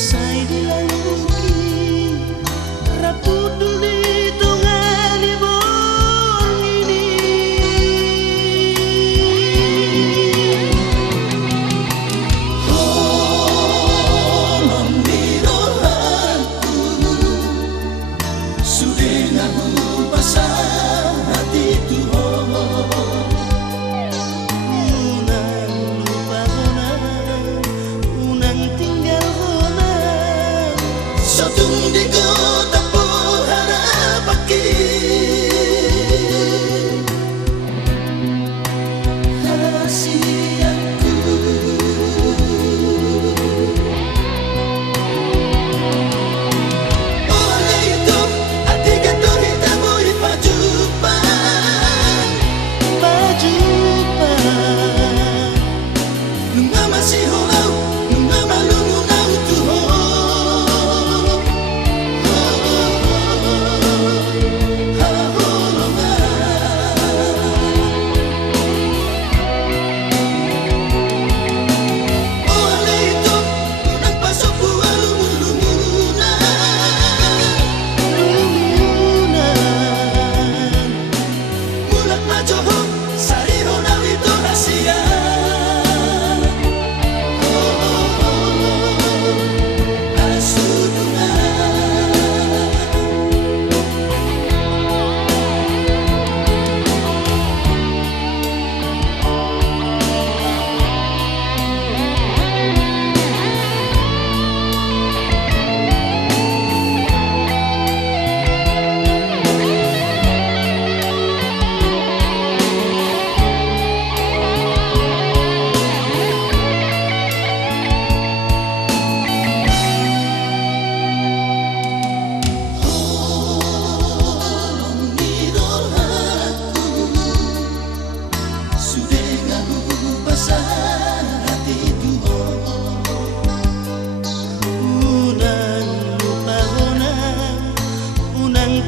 Masai dilalui rapudul di tongani bor ini. Holong mirohanku sudah ngaku pasang hati Tuhan. Sotung di kota pohara pagi hasianku. Oleh itu hati gaduh hitamu pajupan nunga masih holau nunga malu nunau Tuhan.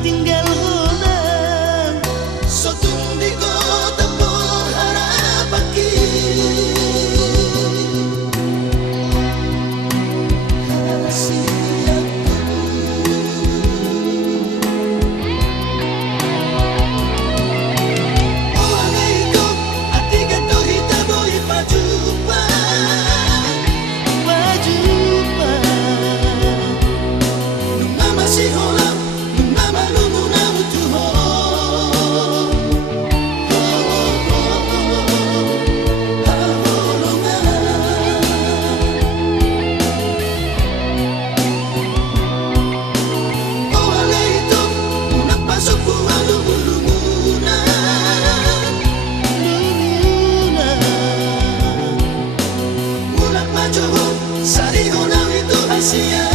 Tinggal honang sotung di kota pohara pagi hasianku. Oleh itu hati gaduh hitamu pajupan nunga masih holau Sari honang itu hasil.